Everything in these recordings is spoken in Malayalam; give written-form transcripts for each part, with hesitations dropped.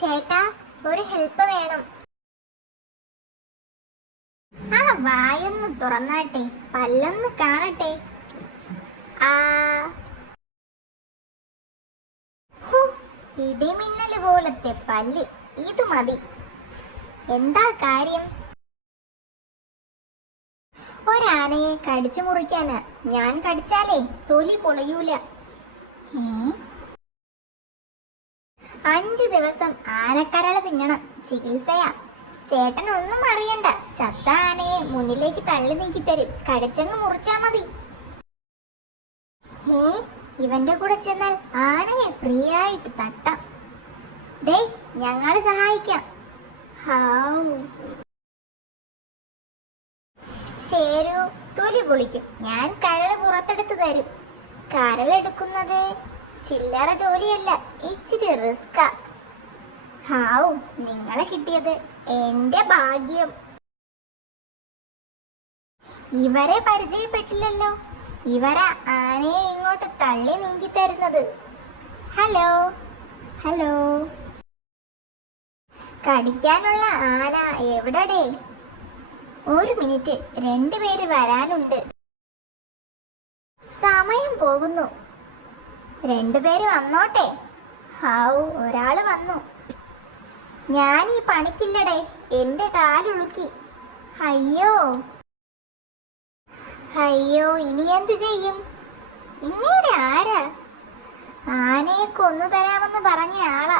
ചേട്ടാ, ഒരു ഹെൽപ്പ് വേണം. ആ വായൊന്ന് തുറന്നാട്ടെ, പല്ലൊന്ന് കാണട്ടെ. ആ ഹു, ഇടിമിന്നല് പോലത്തെ പല്ല്. ഇത് മതി. എന്താ കാര്യം? ഒരാനയെ കടിച്ചു മുറിക്കാനാ. ഞാൻ കടിച്ചാലേ തൊലി പൊളിയൂല. 5 ദിവസം ആനക്കരള് തിന്നണം. ചികിത്സയാ. ചേട്ടനൊന്നും അറിയണ്ട. ചത്ത ആനയെ മുന്നിലേക്ക് തള്ളി നീക്കി തരും. കടിച്ചങ്ങ് മുറിച്ചാ മതി. ഇവന്റെ കൂടെ ചെന്നാൽ ആനയെ ഫ്രീ ആയിട്ട് തട്ടാം. ഡേയ്, ഞങ്ങള് സഹായിക്കാം. ശരു, തൊലി പൊളിക്കും. ഞാൻ കരള് പുറത്തെടുത്ത് തരും. കരളെടുക്കുന്നത് ചില്ലറ ജോലിയല്ല, ഇച്ചിരി റിസ്കാ. നിങ്ങളെ കിട്ടിയത് എന്റെ ഭാഗ്യം. ഇവരെ പരിചയപ്പെട്ടില്ലല്ലോ. ഇവരാ ആനയെ ഇങ്ങോട്ട് തള്ളി നീക്കി തരുന്നത്. Hello hello. കടിക്കാനുള്ള ആന എവിടെടേ? ഒരു മിനിറ്റ്, 2 പേര് വരാനുണ്ട്. സമയം പോകുന്നു. 2 പേര് വന്നോട്ടെ. ഒരാള് വന്നു. ഞാൻ ഈ പണിക്കില്ലടേ, എന്റെ കാലുളുക്കി. അയ്യോ, ഇനി എന്ത് ചെയ്യും? ഇങ്ങേരെ ആരാ? ആനയെ കൊന്നു തരാമെന്ന് പറഞ്ഞ ആളാ.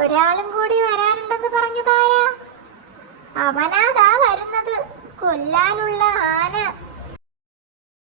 ഒരാളും കൂടി വരാനുണ്ടെന്ന് പറഞ്ഞതാരാ? അവനാതാ വരുന്നത്, കൊല്ലാനുള്ള ആന.